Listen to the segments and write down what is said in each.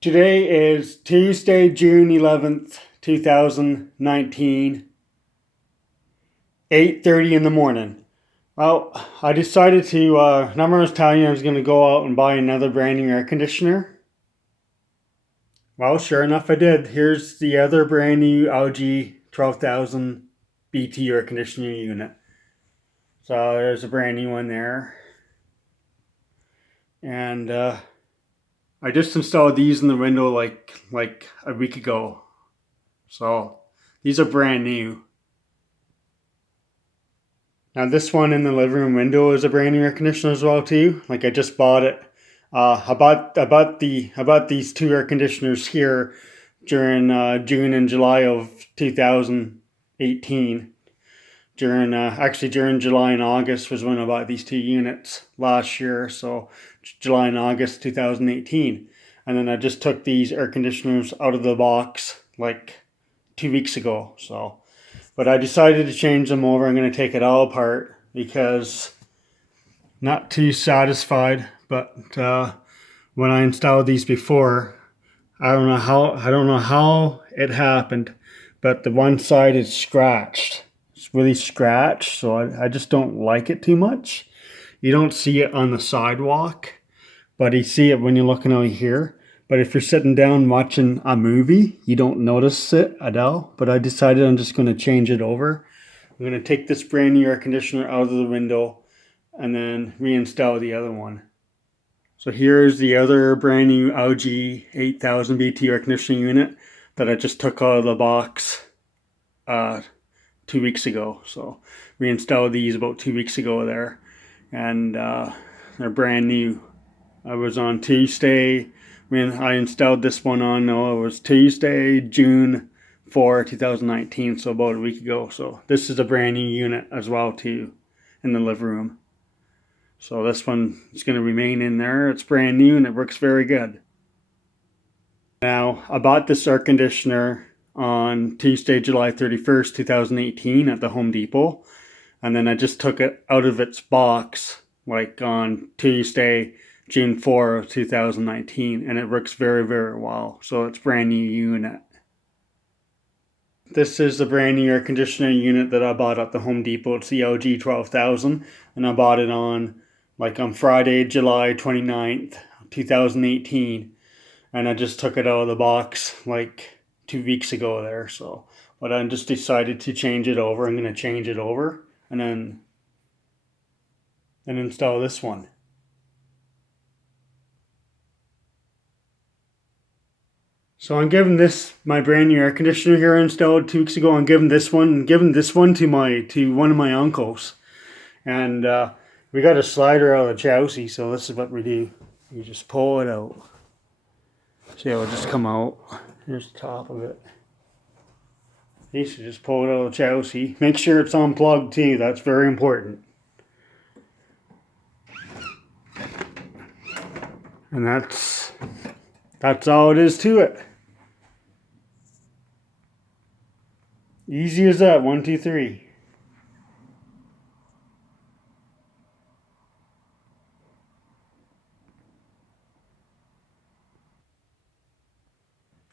Today is Tuesday, June 11th, 2019, 8:30 in the morning. Well, I decided to, remember I was telling you I was going to go out and buy another brand new air conditioner? Well, sure enough I did. Here's the other brand new LG 12,000 BT air conditioning unit. So there's a brand new one there. And I just installed these in the window like a week ago. So these are brand new. Now this one in the living room window is a brand new air conditioner as well too. Like I just bought it. I bought these two air conditioners here during June and July of 2018. During July and August was when I bought these two units last year. So July and August 2018. And then I just took these air conditioners out of the box like 2 weeks ago. But I decided to change them over. I'm going to take it all apart because not too satisfied. But when I installed these before, I don't know how it happened, but the one side is scratched. It's really scratched, so I just don't like it too much. You don't see it on the sidewalk, but you see it when you're looking out here. But if you're sitting down watching a movie, you don't notice it at all. But I decided I'm just going to change it over. I'm going to take this brand new air conditioner out of the window and then reinstall the other one. So here's the other brand new LG 8000 BT air conditioning unit that I just took out of the box 2 weeks ago. So reinstalled these about 2 weeks ago there, and they're brand new. I was on Tuesday when I installed this one on. No, it was Tuesday, June 4, 2019. So about a week ago. So this is a brand new unit as well too, in the living room. So this one is going to remain in there. It's brand new and it works very good. Now, I bought this air conditioner on Tuesday, July 31st, 2018 at the Home Depot. And then I just took it out of its box like on Tuesday, June 4 2019. And it works very, very well. So it's brand new unit. This is the brand new air conditioner unit that I bought at the Home Depot. It's the LG 12,000. And I bought it on Friday, July 29th, 2018. And I just took it out of the box like 2 weeks ago there. So, but I just decided to change it over. I'm going to change it over and then install this one. So I'm giving this my brand new air conditioner here installed 2 weeks ago. I'm giving this one to one of my uncles. And we got a slider out of the chassis, so this is what we do. You just pull it out. See how it'll just come out. Here's the top of it. You should just pull it out of the chassis. Make sure it's unplugged too, that's very important. And that's all it is to it. Easy as that, 1, 2, 3.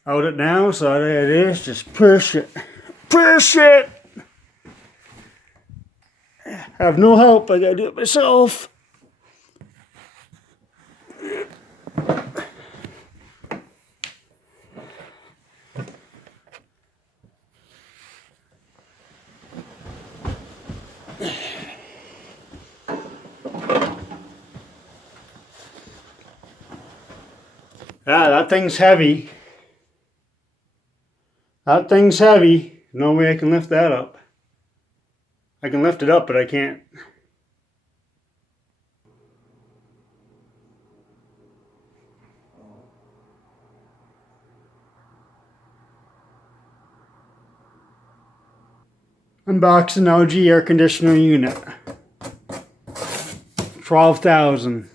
Out it now, so there it is. Just push it. Push it! I have no help, I gotta do it myself. That thing's heavy. That thing's heavy. No way I can lift that up. I can lift it up, but I can't. Unboxing LG air conditioner unit. 12,000.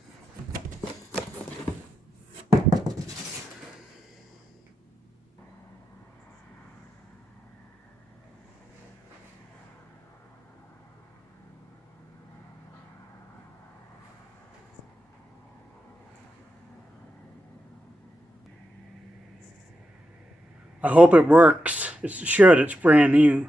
I hope it works. It should. It's brand new.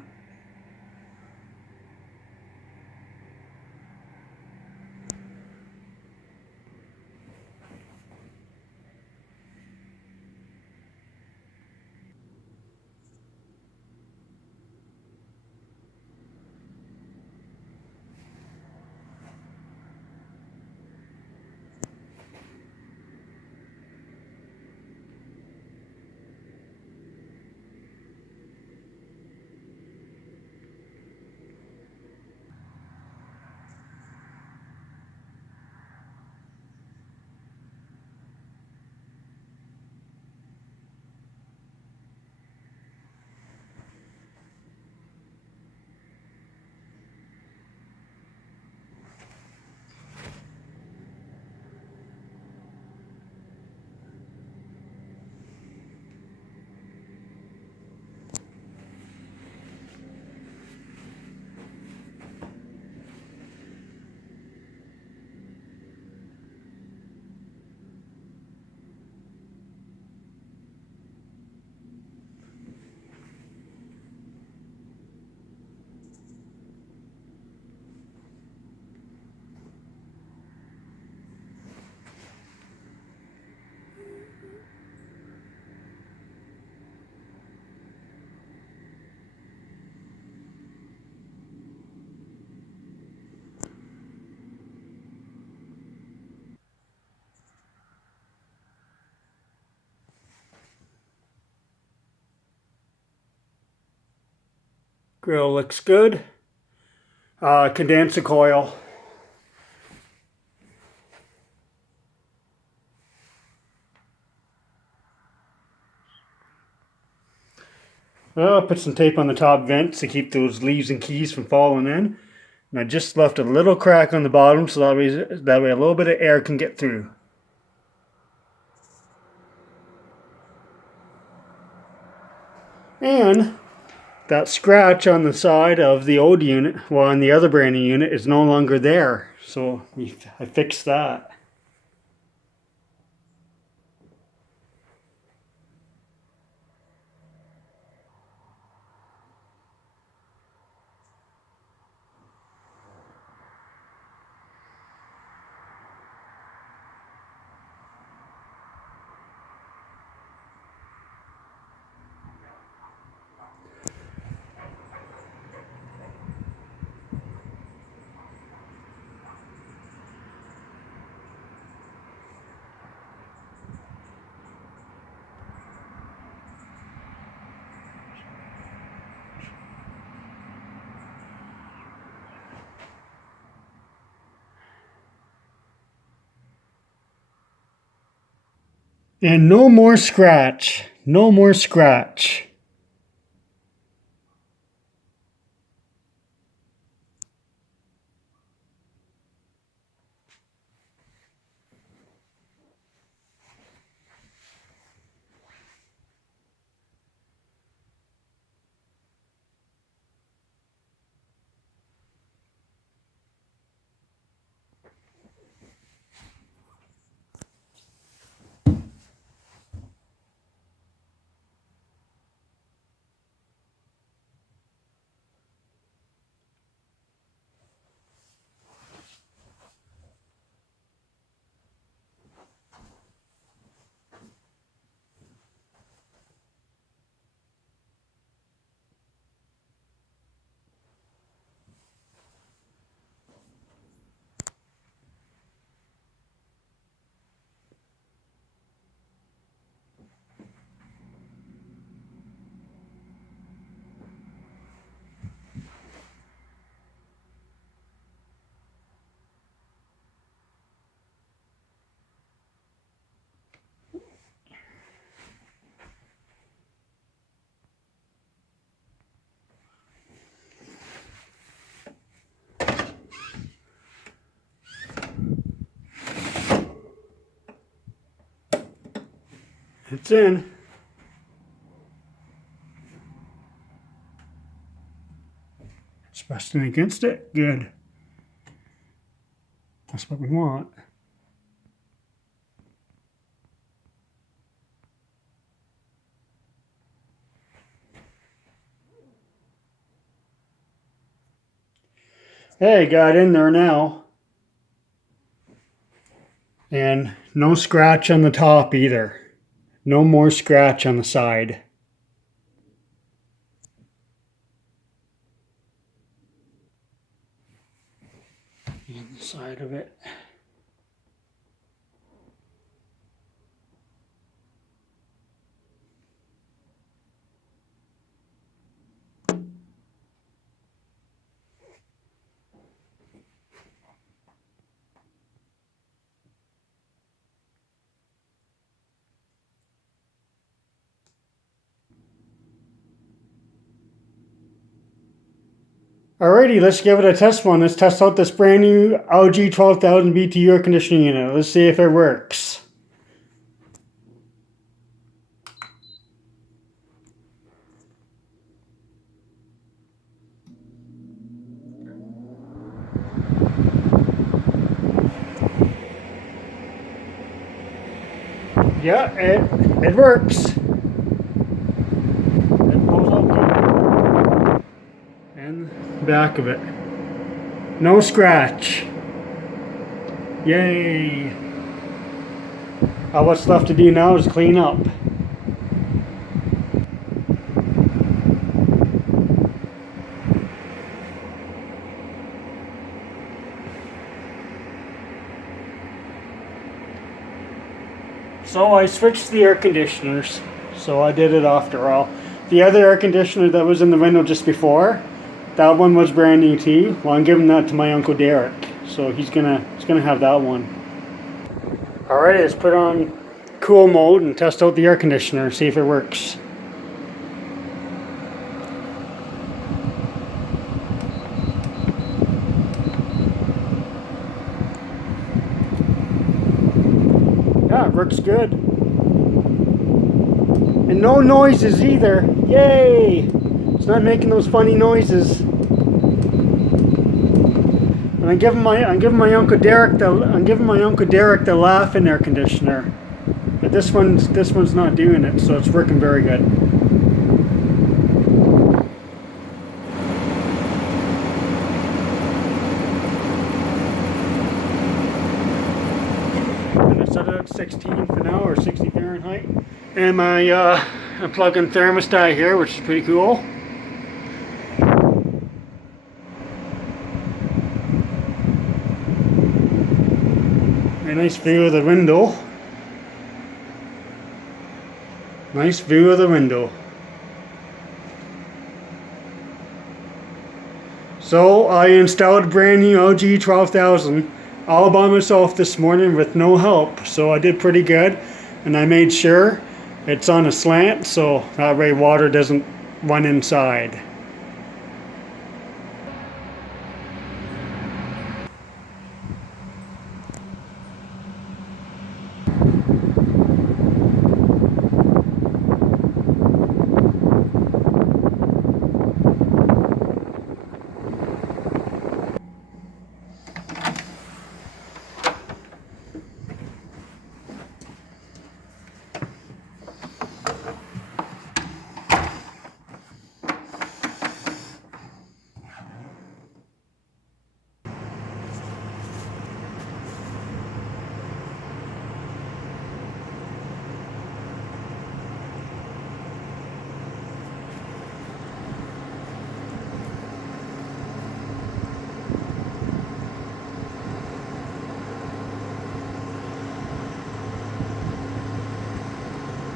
Grill looks good. Condenser coil. Well, I'll put some tape on the top vents to keep those leaves and keys from falling in. And I just left a little crack on the bottom so that way a little bit of air can get through. And that scratch on the side of the old unit, well, on the other brand new unit, is no longer there. So I fixed that. And no more scratch. No more scratch. It's in. It's pressing against it. Good. That's what we want. Hey, got in there now. And no scratch on the top either. No more scratch on the side. And the side of it. Alrighty, let's give it a test one. Let's test out this brand new LG 12,000 BTU air conditioning unit. Let's see if it works. Yeah, it works. It pulls out good. And back of it. No scratch. Yay. What's left to do now is clean up. So I switched the air conditioners. So I did it after all. The other air conditioner that was in the window just before, that one was brand new too. Well, I'm giving that to my Uncle Derek. So he's gonna have that one. Alright, let's put on cool mode and test out the air conditioner, see if it works. Yeah, it works good. And no noises either. Yay! It's not making those funny noises. And I'm giving my Uncle Derek the laughing air conditioner. But this one's not doing it, so it's working very good. And I set it at 16 for now, or 60 Fahrenheit. And my plug-in thermostat here, which is pretty cool. A nice view of the window. Nice view of the window. So I installed brand new LG 12,000 all by myself this morning with no help. So I did pretty good, and I made sure it's on a slant so that way water doesn't run inside.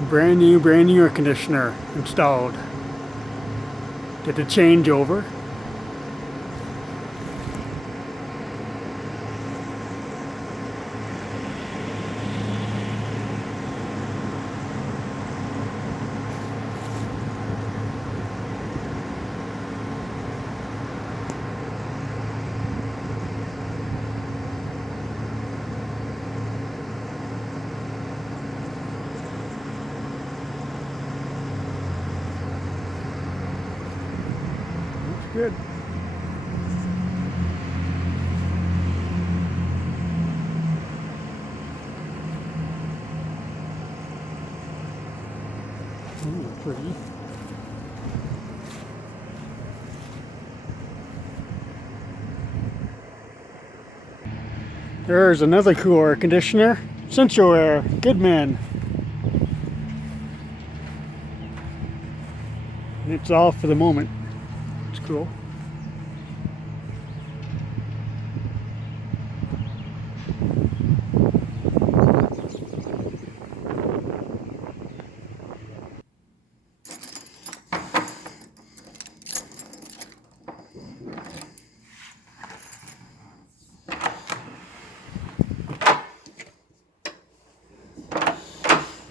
Brand new air conditioner installed. Did a changeover. Good. Ooh, pretty. There's another cool air conditioner. Central Air, good man. And it's off for the moment. It's cool.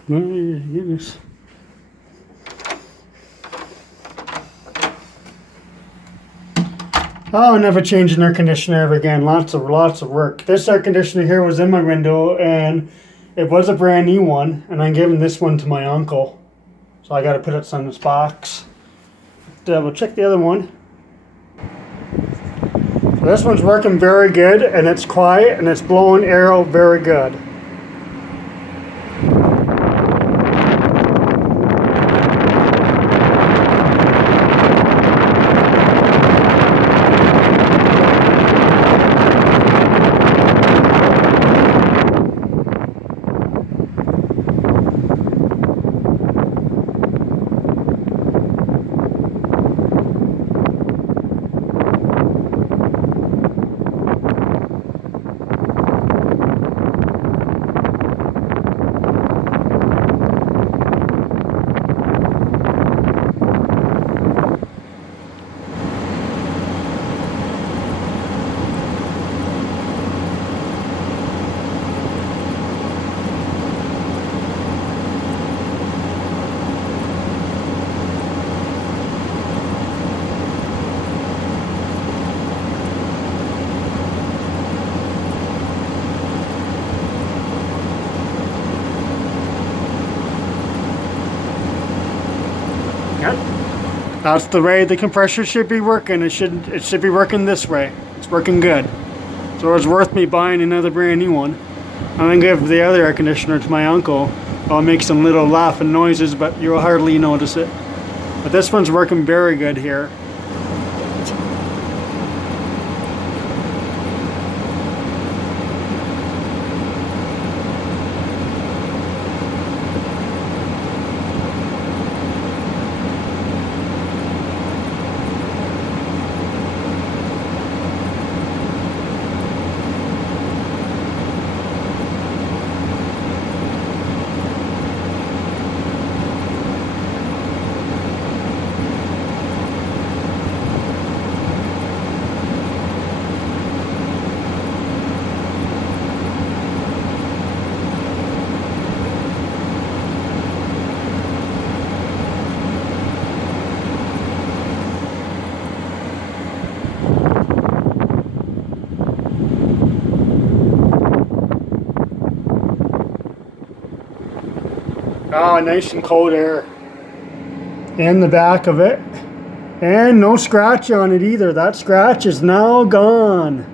My goodness. Oh, never change an air conditioner ever again. Lots of work. This air conditioner here was in my window, and it was a brand new one, and I'm giving this one to my uncle. So I got to put it in this box. We'll check the other one. So this one's working very good, and it's quiet, and it's blowing air out very good. That's the way the compressor should be working. It should be working this way. It's working good. So it's worth me buying another brand new one. I'm gonna give the other air conditioner to my uncle. I'll make some little laughing noises, but you'll hardly notice it. But this one's working very good here. Oh, nice and cold air in the back of it. And no scratch on it either. That scratch is now gone.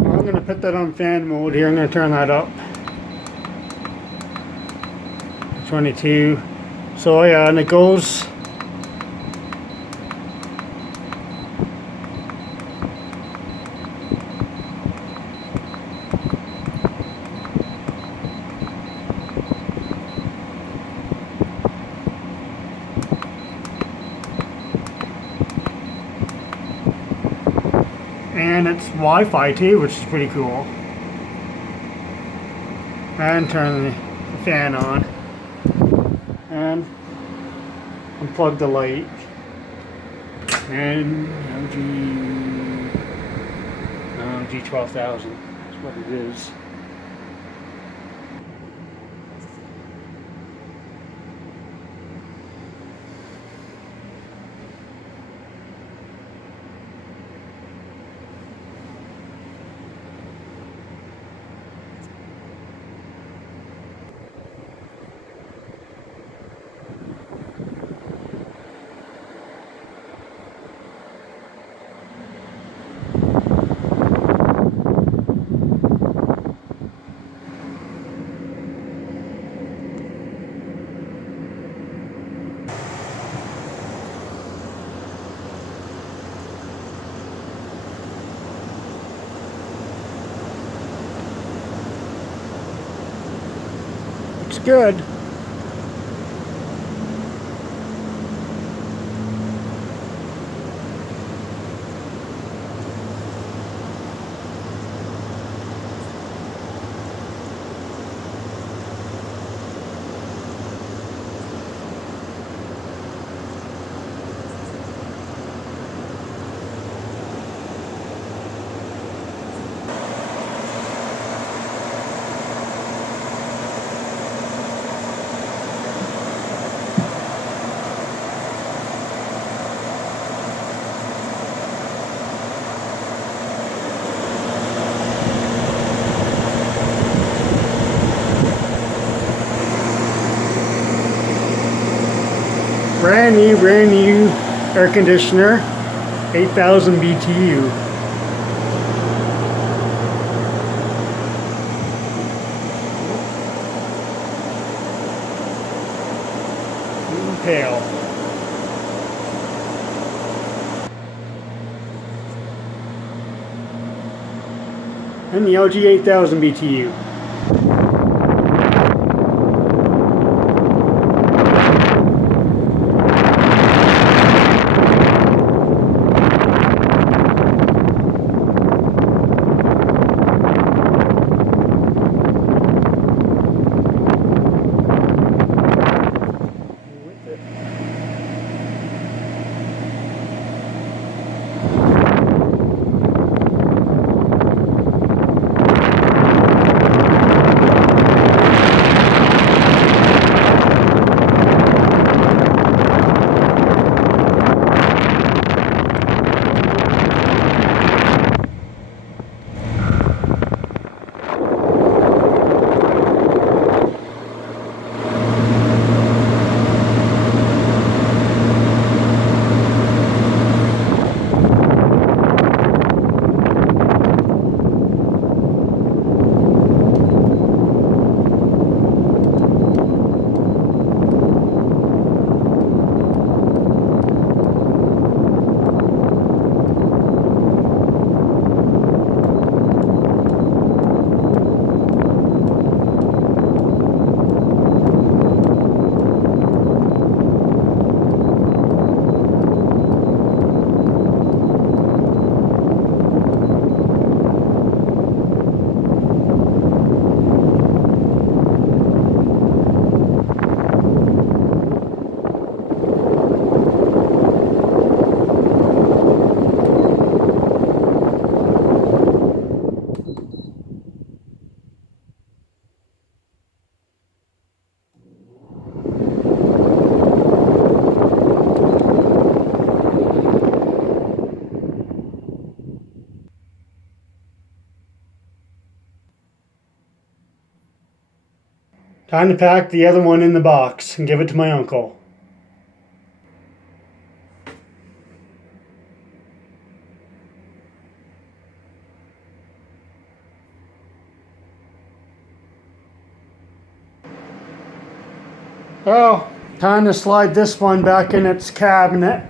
I'm going to put that on fan mode here. I'm going to turn that up. 22. So yeah, and it goes. And it's Wi-Fi too, which is pretty cool. And turn the fan on. And unplug the light. And G12,000 is what it is. Looks good. Brand new air conditioner, 8,000 BTU. Pale. And the LG 8,000 BTU. Time to pack the other one in the box and give it to my uncle. Well, time to slide this one back in its cabinet.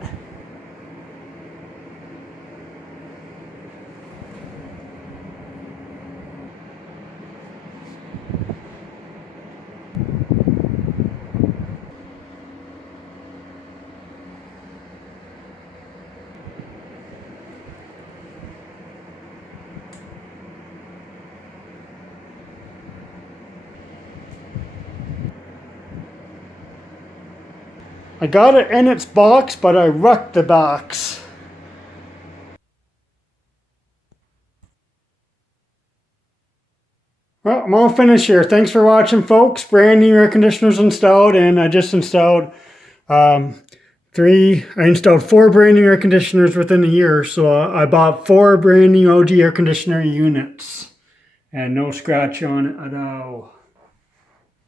I got it in its box, but I wrecked the box. Well, I'm all finished here. Thanks for watching, folks. Brand new air conditioners installed, and I just installed I installed 4 brand new air conditioners within a year. So I bought 4 brand new LG air conditioner units, and no scratch on it at all.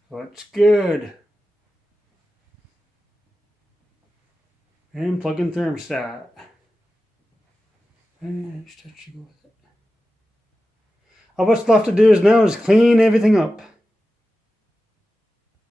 So it's good. And plug in thermostat. And just touch to go with it. All what's left to do is now is clean everything up.